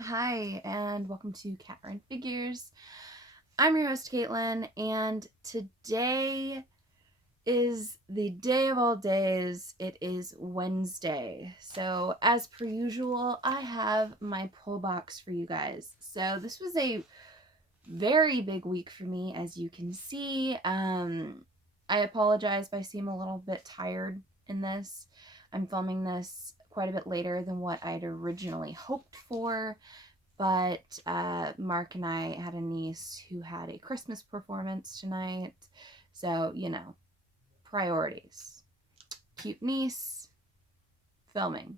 Hi, and welcome to Catherine Figures. I'm your host, Caitlin, and today is the day of all days. It is Wednesday. So, as per usual, I have my pull box for you guys. So, this was a very big week for me, as you can see. I apologize if I seem a little bit tired in this. I'm filming this quite a bit later than what I'd originally hoped for. But Mark and I had a niece who had a Christmas performance tonight. So, priorities. Cute niece, filming.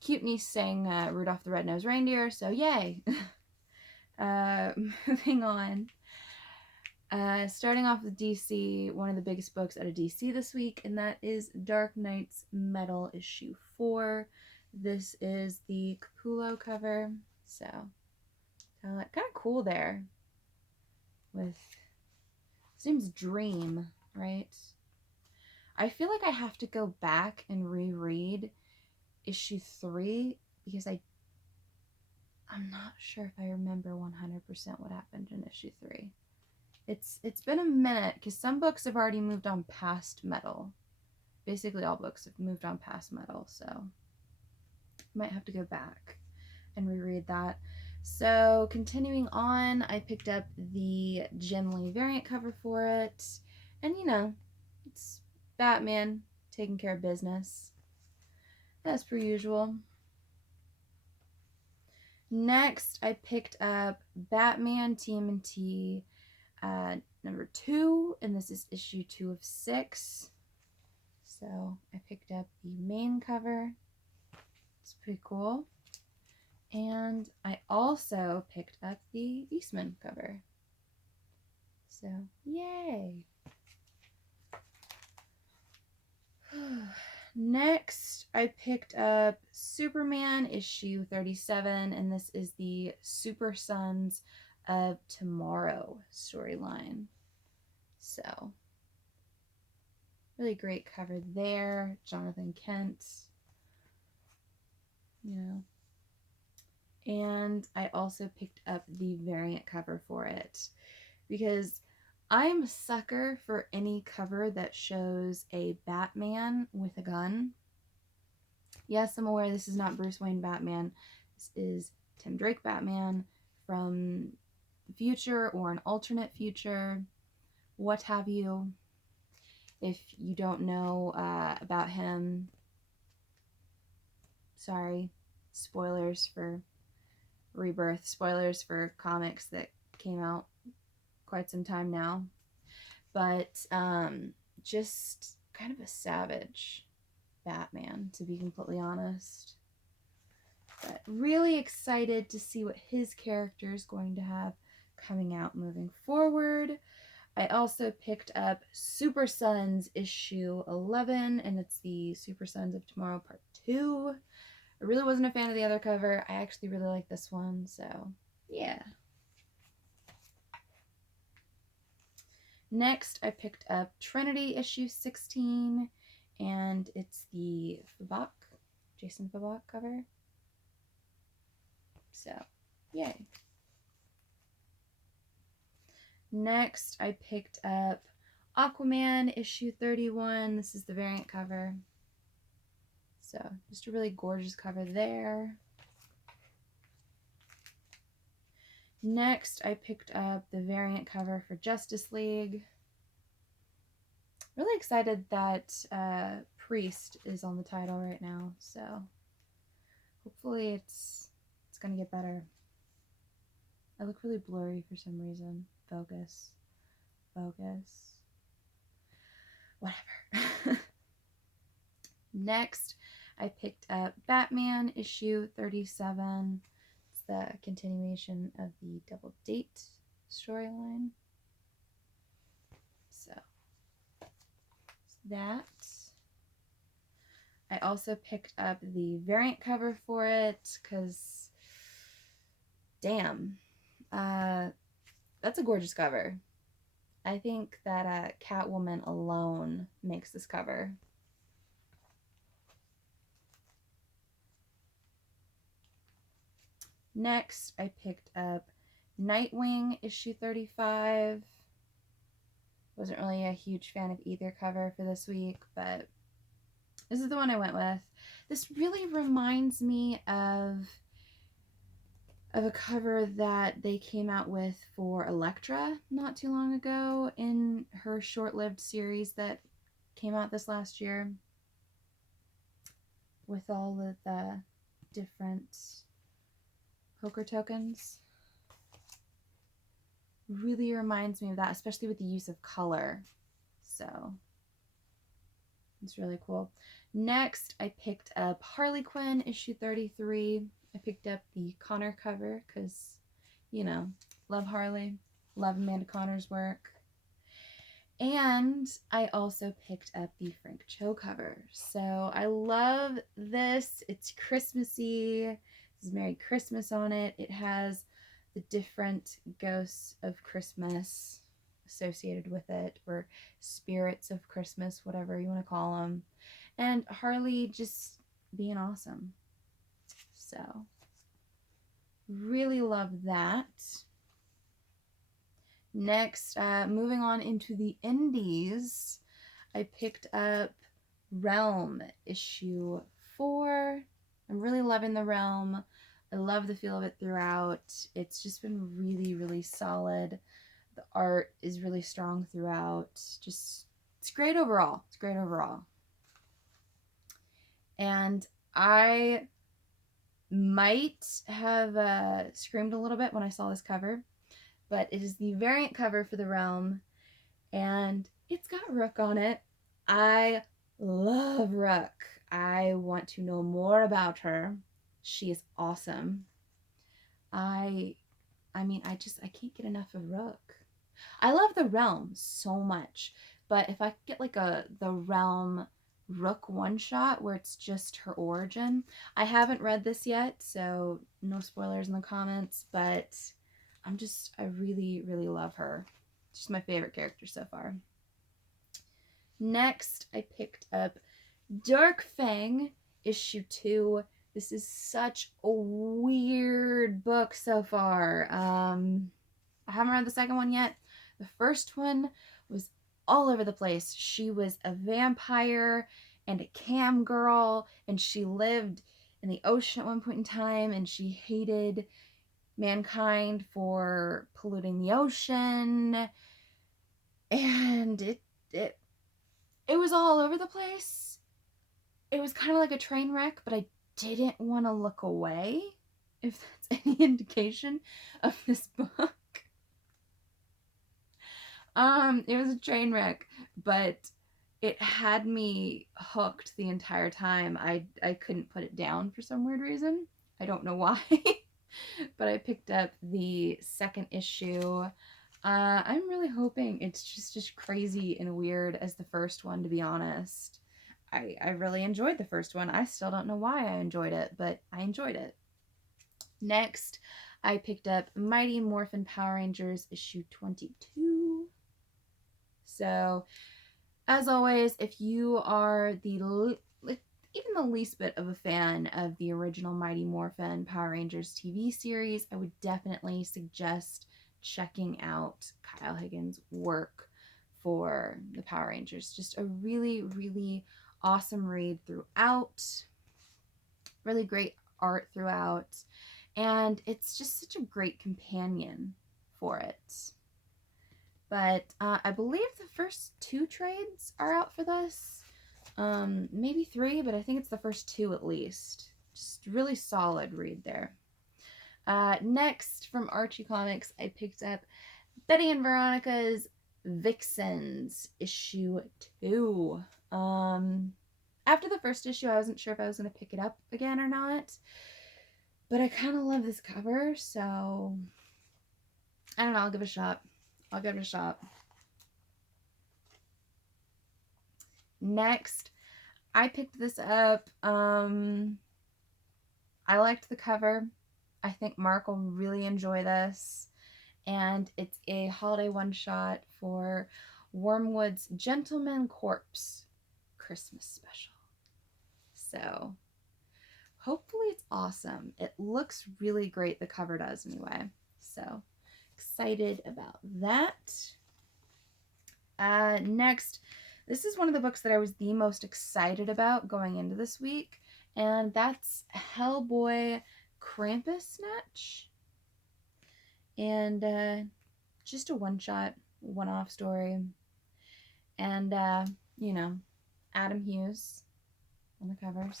Cute niece sang Rudolph the Red-Nosed Reindeer, so yay. Moving on. Starting off with DC, one of the biggest books out of DC this week, and that is Dark Nights Metal issue 4. This is the Capullo cover, so kind of cool there. With his name's Dream, right? I feel like I have to go back and reread issue 3 because I'm not sure if I remember 100% what happened in issue 3. It's been a minute because some books have already moved on past metal. Basically all books have moved on past metal, so I might have to go back and reread that. So continuing on, I picked up the Jim Lee variant cover for it, and it's Batman taking care of business as per usual. Next, I picked up Batman TMNT number 2, and this is issue 2 of 6. So I picked up the main cover. It's pretty cool. And I also picked up the Eastman cover. So, yay! Next, I picked up Superman issue 37, and this is the Super Sons of Tomorrow storyline. So, really great cover there. Jonathan Kent, And I also picked up the variant cover for it because I'm a sucker for any cover that shows a Batman with a gun. Yes, I'm aware this is not Bruce Wayne Batman. This is Tim Drake Batman from the future or an alternate future, what have you. If you don't know about him, sorry, spoilers for Rebirth, spoilers for comics that came out quite some time now. But just kind of a savage Batman, to be completely honest. But really excited to see what his character is going to have coming out moving forward. I also picked up Super Sons issue 11, and it's the Super Sons of Tomorrow part 2. I really wasn't a fan of the other cover. I actually really like this one, so yeah. Next, I picked up Trinity issue 16, and it's the Fabok, Jason Fabok cover. So, yay. Next, I picked up Aquaman issue 31. This is the variant cover. So, just a really gorgeous cover there. Next, I picked up the variant cover for Justice League. Really excited that Priest is on the title right now, so hopefully it's gonna get better. I look really blurry for some reason. Bogus. Whatever. Next, I picked up Batman issue 37. It's the continuation of the Double Date storyline. So, that. I also picked up the variant cover for it because, damn, that's a gorgeous cover. I think that Catwoman alone makes this cover. Next, I picked up Nightwing issue 35. Wasn't really a huge fan of either cover for this week, but this is the one I went with. This really reminds me of a cover that they came out with for Elektra not too long ago in her short-lived series that came out this last year with all of the different poker tokens. Really reminds me of that, especially with the use of color. So it's really cool. Next, I picked up Harley Quinn issue 33. I picked up the Connor cover because, you know, love Harley, love Amanda Connor's work. And I also picked up the Frank Cho cover. So I love this. It's Christmassy. It says Merry Christmas on it. It has the different ghosts of Christmas associated with it, or spirits of Christmas, whatever you want to call them. And Harley just being awesome. So really love that. Next, moving on into the indies, I picked up Realm issue 4. I'm really loving the Realm. I love the feel of it throughout. It's just been really, really solid. The art is really strong throughout. Just, it's great overall. It's great overall. And I might have screamed a little bit when I saw this cover, but it is the variant cover for the Realm, and it's got Rook on it. I love Rook. I want to know more about her. She is awesome. I can't get enough of Rook. I love the Realm so much, but if I could get like the Realm Rook one-shot where it's just her origin. I haven't read this yet, so no spoilers in the comments, but I really, really love her. She's my favorite character so far. Next, I picked up Dark Fang, issue 2. This is such a weird book so far. I haven't read the second one yet. The first one was all over the place. She was a vampire and a cam girl, and she lived in the ocean at one point in time, and she hated mankind for polluting the ocean, and it was all over the place. It was kind of like a train wreck, but I didn't want to look away, if that's any indication of this book. It was a train wreck, but it had me hooked the entire time. I couldn't put it down for some weird reason. I don't know why. But I picked up the second issue. I'm really hoping it's just crazy and weird as the first one, to be honest. I really enjoyed the first one. I still don't know why I enjoyed it, but I enjoyed it. Next, I picked up Mighty Morphin Power Rangers issue 22. So, as always, if you are even the least bit of a fan of the original Mighty Morphin Power Rangers TV series, I would definitely suggest checking out Kyle Higgins' work for the Power Rangers. Just a really, really awesome read throughout. Really great art throughout. And it's just such a great companion for it. But I believe the first 2 trades are out for this. Maybe 3, but I think it's the first 2 at least. Just really solid read there. Next, from Archie Comics, I picked up Betty and Veronica's Vixens issue 2. After the first issue, I wasn't sure if I was going to pick it up again or not. But I kind of love this cover, so I don't know, I'll give it a shot. Next, I picked this up. I liked the cover. I think Mark will really enjoy this. And it's a holiday one-shot for Wormwood's Gentleman Corpse Christmas special. So hopefully it's awesome. It looks really great. The cover does anyway. So excited about that. Next, this is one of the books that I was the most excited about going into this week, and that's Hellboy Krampus Snatch. And just a one-shot, one-off story. And, you know, Adam Hughes on the covers.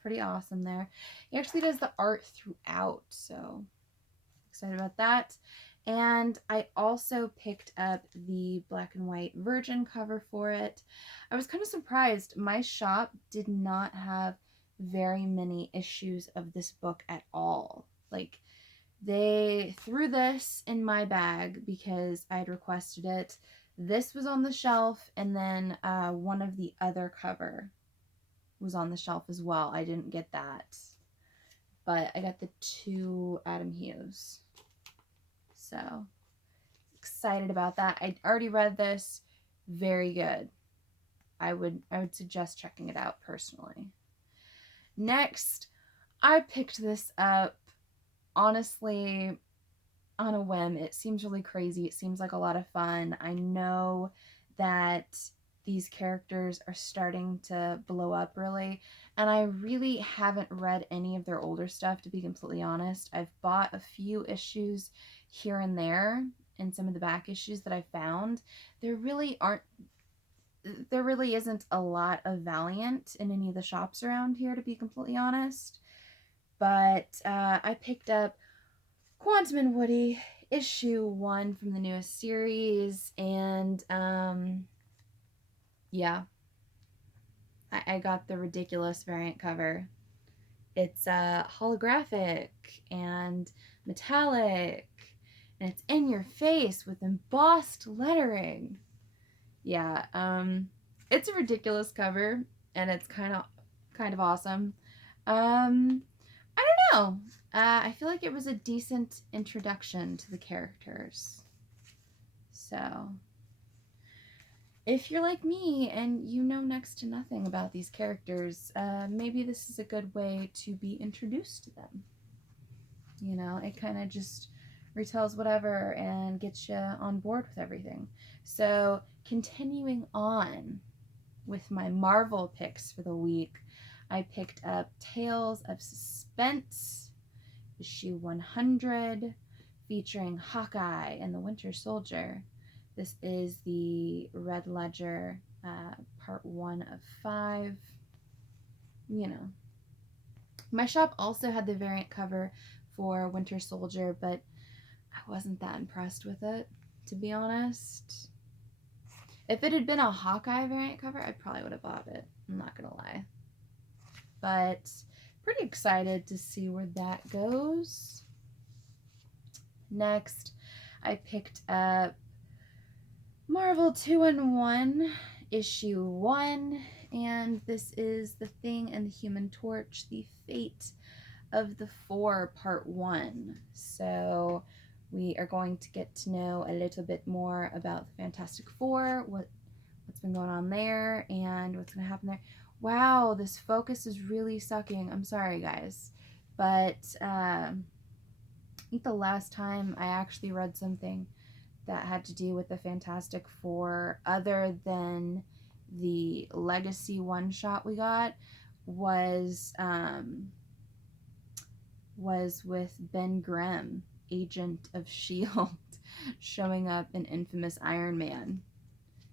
Pretty awesome there. He actually does the art throughout, so excited about that. And I also picked up the black and white Virgin cover for it. I was kind of surprised. My shop did not have very many issues of this book at all. Like, they threw this in my bag because I had requested it. This was on the shelf, and then one of the other cover was on the shelf as well. I didn't get that, but I got the 2 Adam Hughes. So excited about that. I already read this. Very good. I would suggest checking it out personally. Next, I picked this up honestly on a whim. It seems really crazy. It seems like a lot of fun. I know that these characters are starting to blow up really, and I really haven't read any of their older stuff, to be completely honest. I've bought a few issues here and there in some of the back issues that I found. There really isn't a lot of Valiant in any of the shops around here, to be completely honest. But I picked up Quantum and Woody issue 1 from the newest series, and yeah, I got the ridiculous variant cover. It's holographic and metallic, and it's in your face with embossed lettering. Yeah, it's a ridiculous cover, and it's kind of awesome. I don't know. I feel like it was a decent introduction to the characters. So, if you're like me and you know next to nothing about these characters, maybe this is a good way to be introduced to them. You know, it kind of just retells whatever and gets you on board with everything. So, continuing on with my Marvel picks for the week, I picked up Tales of Suspense, issue 100, featuring Hawkeye and the Winter Soldier. This is the Red Ledger, part 1 of 5. You know, my shop also had the variant cover for Winter Soldier, but I wasn't that impressed with it, to be honest. If it had been a Hawkeye variant cover, I probably would have bought it. I'm not gonna lie. But pretty excited to see where that goes. Next, I picked up Marvel 2-in-1, issue 1, and this is The Thing and the Human Torch, The Fate of the Four, part 1. So we are going to get to know a little bit more about the Fantastic Four, what's been going on there, and what's going to happen there. Wow, this focus is really sucking. I'm sorry, guys. But I think the last time I actually read something that had to do with the Fantastic Four, other than the Legacy one-shot we got, was with Ben Grimm, Agent of S.H.I.E.L.D., showing up in Infamous Iron Man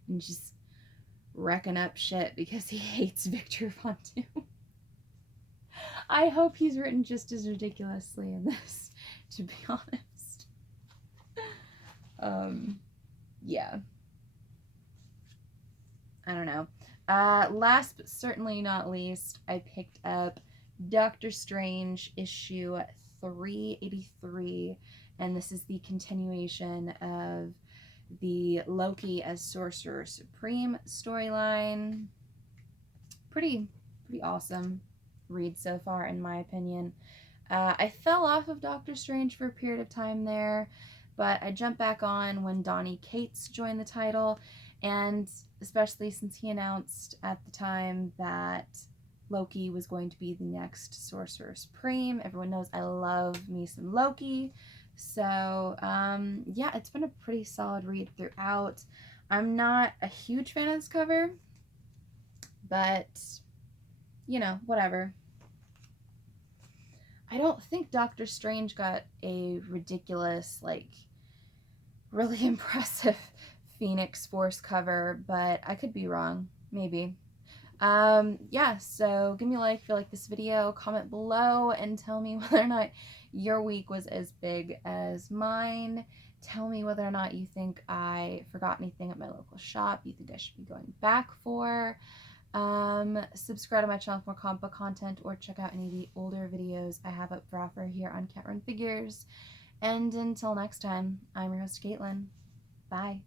and just wrecking up shit because he hates Victor Von Doom. I hope he's written just as ridiculously in this, to be honest. Yeah. I don't know. Last but certainly not least, I picked up Doctor Strange issue 383, and this is the continuation of the Loki as Sorcerer Supreme storyline. Pretty awesome read so far, in my opinion. I fell off of Doctor Strange for a period of time there, but I jumped back on when Donny Cates joined the title, and especially since he announced at the time that Loki was going to be the next Sorcerer Supreme. Everyone knows I love me some Loki. So, yeah, it's been a pretty solid read throughout. I'm not a huge fan of this cover, but, you know, whatever. I don't think Doctor Strange got a ridiculous, like, really impressive Phoenix Force cover, but I could be wrong. Maybe. Yeah, so give me a like if you like this video, comment below, and tell me whether or not your week was as big as mine. Tell me whether or not you think I forgot anything at my local shop you think I should be going back for. Subscribe to my channel for more comic book content, or check out any of the older videos I have up for offer here on Cat Run Figures. And until next time, I'm your host, Caitlin. Bye.